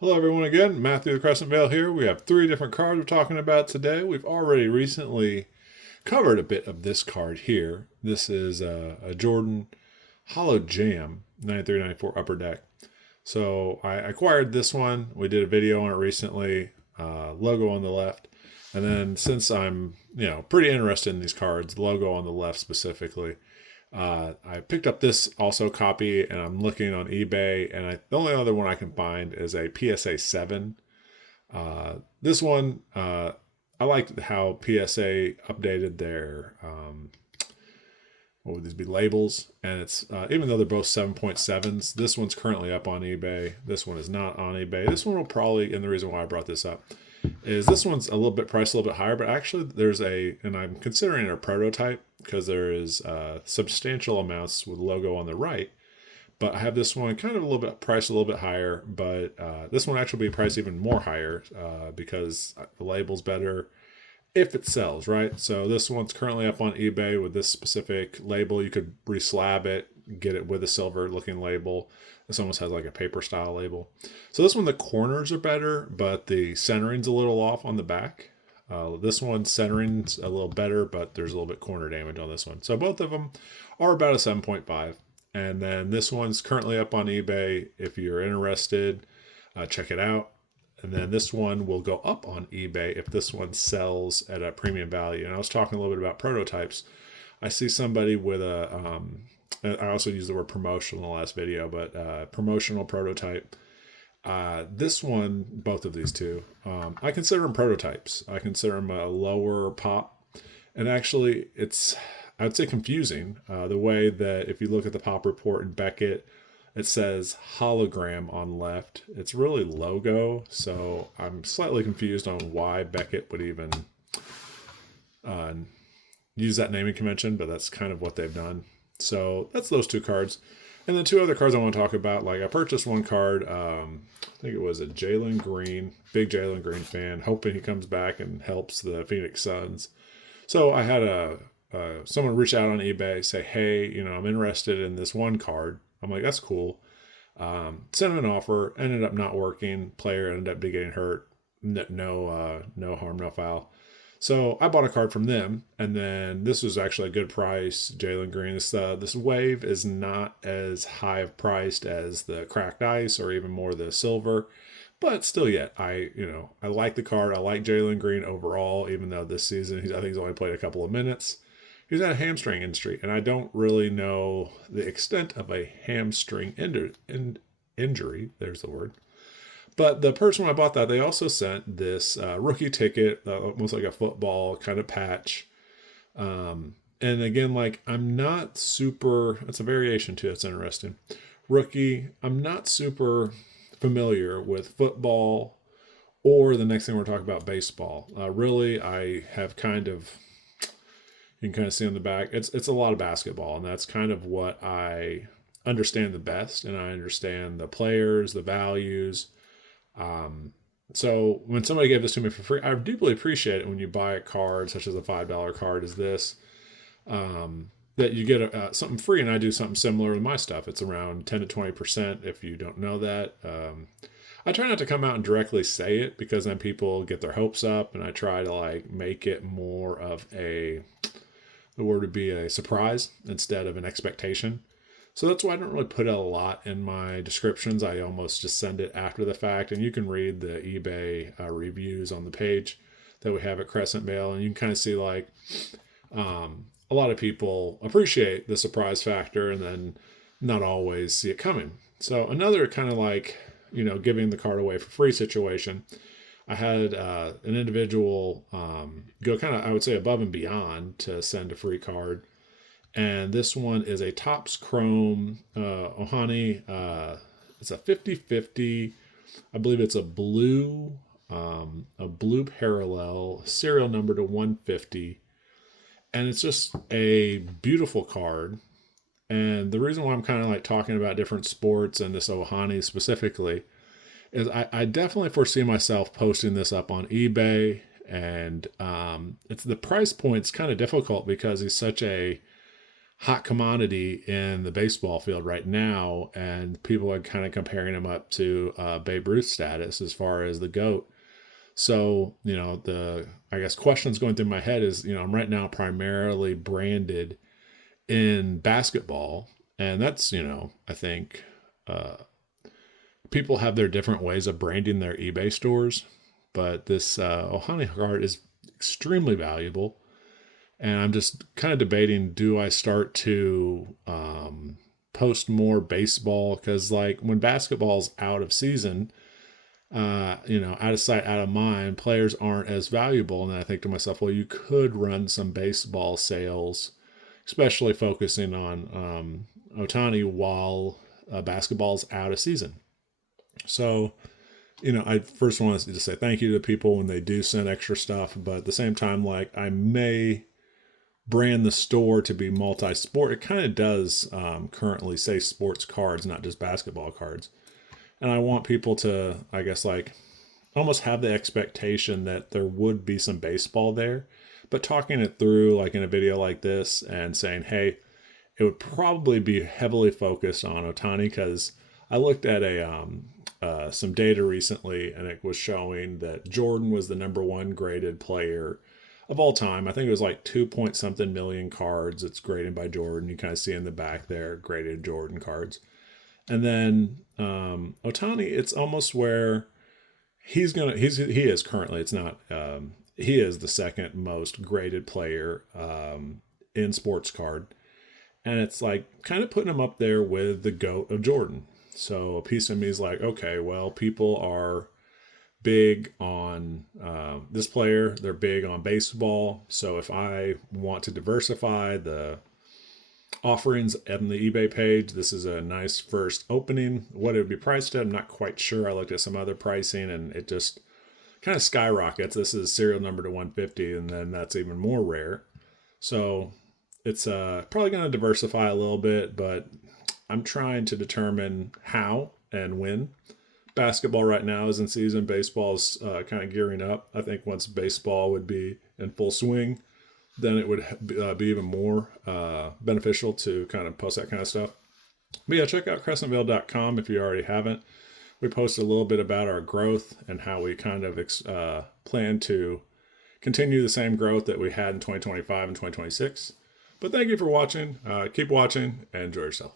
Hello everyone again, Matthew the Crescent Vale here. We have three different cards we're talking about today. We've already recently covered a bit of this card here. This is a Jordan Hollow Jam 93-94 Upper Deck. So I acquired this one. We did a video on it recently, logo on the left. And then since I'm, pretty interested in these cards, logo on the left specifically, I picked up this also copy, and I'm looking on eBay, and the only other one I can find is a PSA 7. This one, I like how PSA updated their, what would these be, labels, and it's, even though they're both 7.7s, this one's currently up on eBay. This one is not on eBay. This one will probably, and the reason why I brought this up, is this one's a little bit priced a little bit higher, but actually there's and I'm considering a prototype because there is substantial amounts with logo on the right. But I have this one kind of a little bit priced a little bit higher, but this one actually will be priced even more higher because the label's better if it sells, right? So this one's currently up on eBay with this specific label. You could reslab it, get it with a silver looking label. This almost has like a paper style label. So this one, the corners are better, but the centering's a little off on the back. This one, centering's a little better, but there's a little bit corner damage on this one. So both of them are about a 7.5. And then this one's currently up on eBay. If you're interested, check it out. And then this one will go up on eBay if this one sells at a premium value. And I was talking a little bit about prototypes. I see somebody with I also used the word promotional in the last video, but promotional prototype. This one, both of these two, I consider them prototypes. I consider them a lower pop. And actually, I'd say confusing. The way that if you look at the pop report in Beckett, it says hologram on left. It's really logo. So I'm slightly confused on why Beckett would even use that naming convention, but that's kind of what they've done. So that's those two cards. And the two other cards I want to talk about, like I purchased one card, I think it was a Jalen Green, big Jalen Green fan, hoping he comes back and helps the Phoenix Suns. So I had someone reach out on eBay, say, hey, I'm interested in this one card. I'm like, that's cool. Sent him an offer, ended up not working. Player ended up getting hurt. No harm, no foul. So I bought a card from them, and then this was actually a good price. Jalen Green. This wave is not as high of priced as the cracked ice or even more the silver, but still yet I like the card. I like Jalen Green overall, even though this season I think he's only played a couple of minutes. He's had a hamstring injury, and I don't really know the extent of a hamstring injury. There's the word. But the person when I bought that, they also sent this rookie ticket, almost like a football kind of patch. And again, like I'm not super, it's a variation too, it's interesting. Rookie, I'm not super familiar with football or the next thing we're talking about, baseball. Really, I have kind of, you can kind of see on the back, it's a lot of basketball, and that's kind of what I understand the best, and I understand the players, the values. So when somebody gave this to me for free, I deeply appreciate it when you buy a card such as a $5 card as this, that you get something free, and I do something similar with my stuff. It's around 10 to 20% if you don't know that. I try not to come out and directly say it because then people get their hopes up, and I try to like make it more of the word would be a surprise instead of an expectation. So that's why I don't really put a lot in my descriptions. I almost just send it after the fact, and you can read the eBay reviews on the page that we have at Crescent Vale, and you can kind of see like a lot of people appreciate the surprise factor and then not always see it coming. So another kind of like, giving the card away for free situation, I had an individual go kind of, I would say, above and beyond to send a free card. And this one is a Topps Chrome Ontani. It's a 50/50. I believe it's a blue parallel, serial number to 150. And it's just a beautiful card. And the reason why I'm kind of like talking about different sports and this Ohtani specifically is I definitely foresee myself posting this up on eBay. And it's the price point's kind of difficult because he's such a hot commodity in the baseball field right now, and people are kind of comparing him up to Babe Ruth status as far as the GOAT. So, the, I guess, questions going through my head is, I'm right now primarily branded in basketball. And that's, I think people have their different ways of branding their eBay stores. But this Ohtani card is extremely valuable. And I'm just kind of debating, do I start to post more baseball? Because, like, when basketball's out of season, out of sight, out of mind, players aren't as valuable. And I think to myself, well, you could run some baseball sales, especially focusing on Ontani while basketball's out of season. So, I first want to say thank you to people when they do send extra stuff, but at the same time, like, I may brand the store to be multi-sport. It kind of does currently say sports cards, not just basketball cards. And I want people to, I guess, like, almost have the expectation that there would be some baseball there, but talking it through, like in a video like this, and saying, hey, it would probably be heavily focused on Ontani, because I looked at some data recently, and it was showing that Jordan was the number one graded player of all time. I think it was like 2 point something million cards it's graded by Jordan. You kind of see in the back there, graded Jordan cards. And then Ontani, it's almost where he is currently, it's not, he is the second most graded player in sports card. And it's like kind of putting him up there with the GOAT of Jordan. So a piece of me is like, okay, well, people are big on this player. They're big on baseball. So if I want to diversify the offerings on the eBay page, this is a nice first opening. What it would be priced at, I'm not quite sure. I looked at some other pricing, and it just kind of skyrockets. This is serial number to 150, and then that's even more rare. So it's probably going to diversify a little bit, but I'm trying to determine how and when. Basketball right now is in season. Baseball is kind of gearing up. I think once baseball would be in full swing, then it would be even more beneficial to kind of post that kind of stuff. But yeah, check out crescentvale.com if you already haven't. We posted a little bit about our growth and how we kind of plan to continue the same growth that we had in 2025 and 2026. But thank you for watching. Keep watching and enjoy yourself.